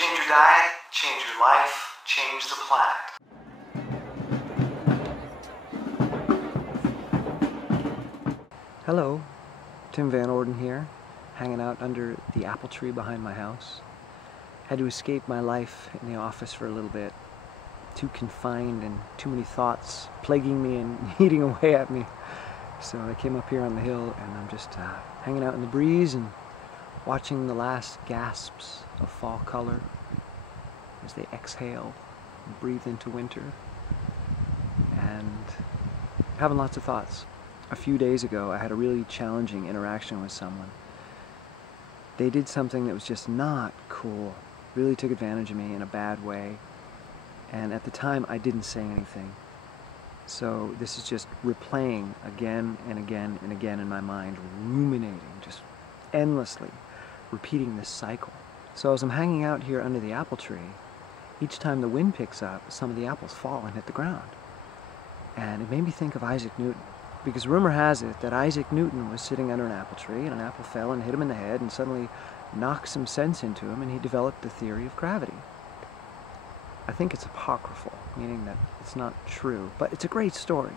Change your diet, change your life, change the planet. Hello, Tim Van Orden here, hanging out under the apple tree behind my house. Had to escape my life in the office for a little bit. Too confined and too many thoughts plaguing me and eating away at me. So I came up here on the hill and I'm just hanging out in the breeze and watching the last gasps of fall color as they exhale and breathe into winter, and having lots of thoughts. A few days ago I had a really challenging interaction with someone. They did something that was just not cool, really took advantage of me in a bad way, and at the time I didn't say anything. So this is just replaying again and again and again in my mind, ruminating, just endlessly repeating this cycle. So as I'm hanging out here under the apple tree, each time the wind picks up, some of the apples fall and hit the ground. And it made me think of Isaac Newton, because rumor has it that Isaac Newton was sitting under an apple tree and an apple fell and hit him in the head and suddenly knocked some sense into him, and he developed the theory of gravity. I think it's apocryphal, meaning that it's not true, but it's a great story.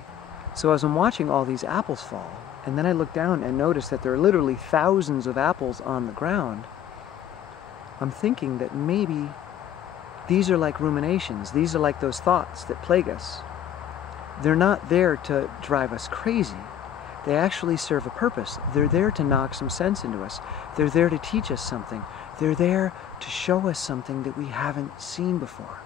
So as I'm watching all these apples fall, and then I look down and notice that there are literally thousands of apples on the ground, I'm thinking that maybe these are like ruminations. These are like those thoughts that plague us. They're not there to drive us crazy. They actually serve a purpose. They're there to knock some sense into us. They're there to teach us something. They're there to show us something that we haven't seen before.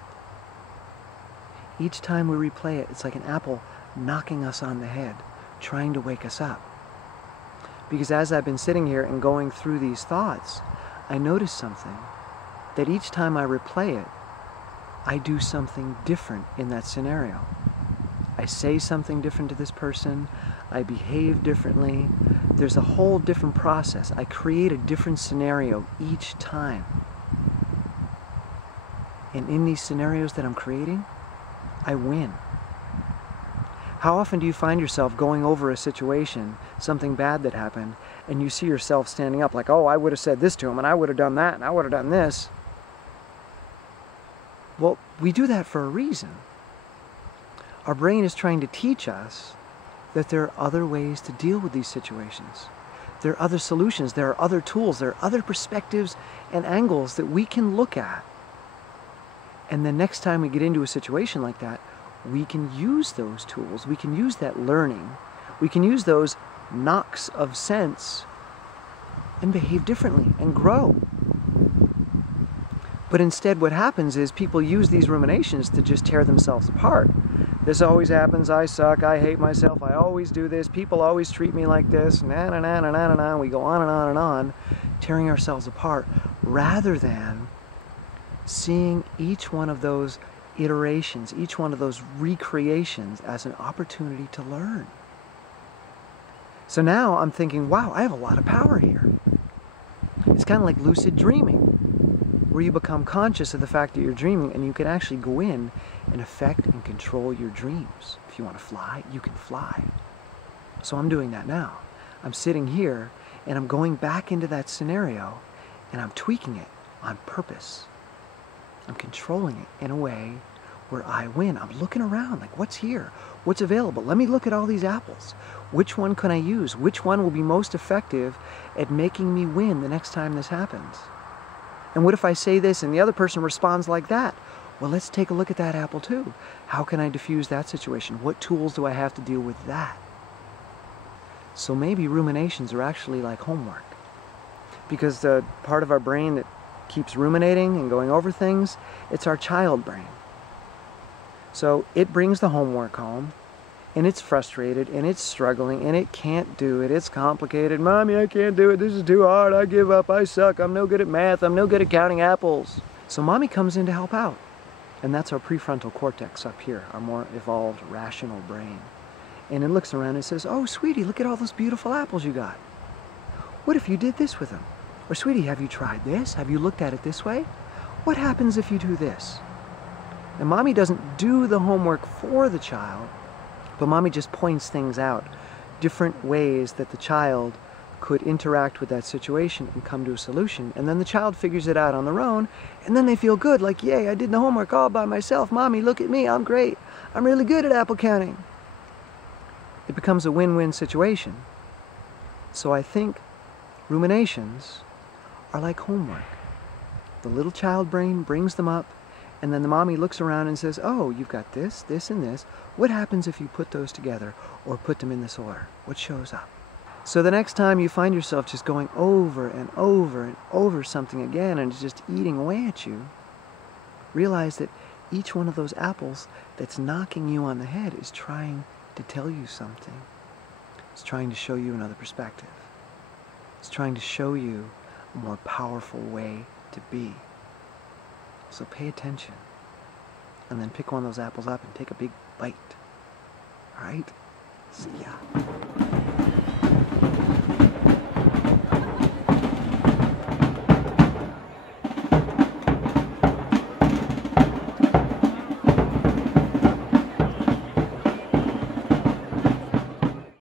Each time we replay it, it's like an apple knocking us on the head, trying to wake us up. Because as I've been sitting here and going through these thoughts, I notice something, that each time I replay it, I do something different in that scenario. I say something different to this person, I behave differently. There's a whole different process. I create a different scenario each time. And in these scenarios that I'm creating, I win. How often do you find yourself going over a situation, something bad that happened, and you see yourself standing up like, oh, I would have said this to him, and I would have done that, and I would have done this? Well, we do that for a reason. Our brain is trying to teach us that there are other ways to deal with these situations. There are other solutions, there are other tools, there are other perspectives and angles that we can look at. And the next time we get into a situation like that, we can use those tools, we can use that learning, we can use those knocks of sense and behave differently and grow. But instead what happens is people use these ruminations to just tear themselves apart. This always happens, I suck, I hate myself, I always do this, people always treat me like this, na na na na na na, we go on and on and on, tearing ourselves apart, rather than seeing each one of those iterations, each one of those recreations as an opportunity to learn. So now I'm thinking, wow, I have a lot of power here. It's kind of like lucid dreaming, where you become conscious of the fact that you're dreaming and you can actually go in and affect and control your dreams. If you want to fly, you can fly. So I'm doing that now. I'm sitting here and I'm going back into that scenario and I'm tweaking it on purpose. I'm controlling it in a way where I win. I'm looking around like, what's here? What's available? Let me look at all these apples. Which one can I use? Which one will be most effective at making me win the next time this happens? And what if I say this and the other person responds like that? Well, let's take a look at that apple too. How can I diffuse that situation? What tools do I have to deal with that? So maybe ruminations are actually like homework. Because the part of our brain that keeps ruminating and going over things, it's our child brain. So it brings the homework home, and it's frustrated, and it's struggling, and it can't do it. It's complicated. Mommy, I can't do it. This is too hard. I give up. I suck. I'm no good at math. I'm no good at counting apples. So mommy comes in to help out. And that's our prefrontal cortex up here, our more evolved, rational brain. And it looks around and says, oh, sweetie, look at all those beautiful apples you got. What if you did this with them? Or, sweetie, have you tried this? Have you looked at it this way? What happens if you do this? And mommy doesn't do the homework for the child, but mommy just points things out, different ways that the child could interact with that situation and come to a solution. And then the child figures it out on their own, and then they feel good, like, yay, I did the homework all by myself. Mommy, look at me, I'm great. I'm really good at apple counting. It becomes a win-win situation. So I think ruminations are like homework. The little child brain brings them up, and then the mommy looks around and says, oh, you've got this, this, and this. What happens if you put those together or put them in this order? What shows up? So the next time you find yourself just going over and over and over something again and it's just eating away at you, realize that each one of those apples that's knocking you on the head is trying to tell you something. It's trying to show you another perspective. It's trying to show you a more powerful way to be. So pay attention, and then pick one of those apples up and take a big bite. All right? See ya.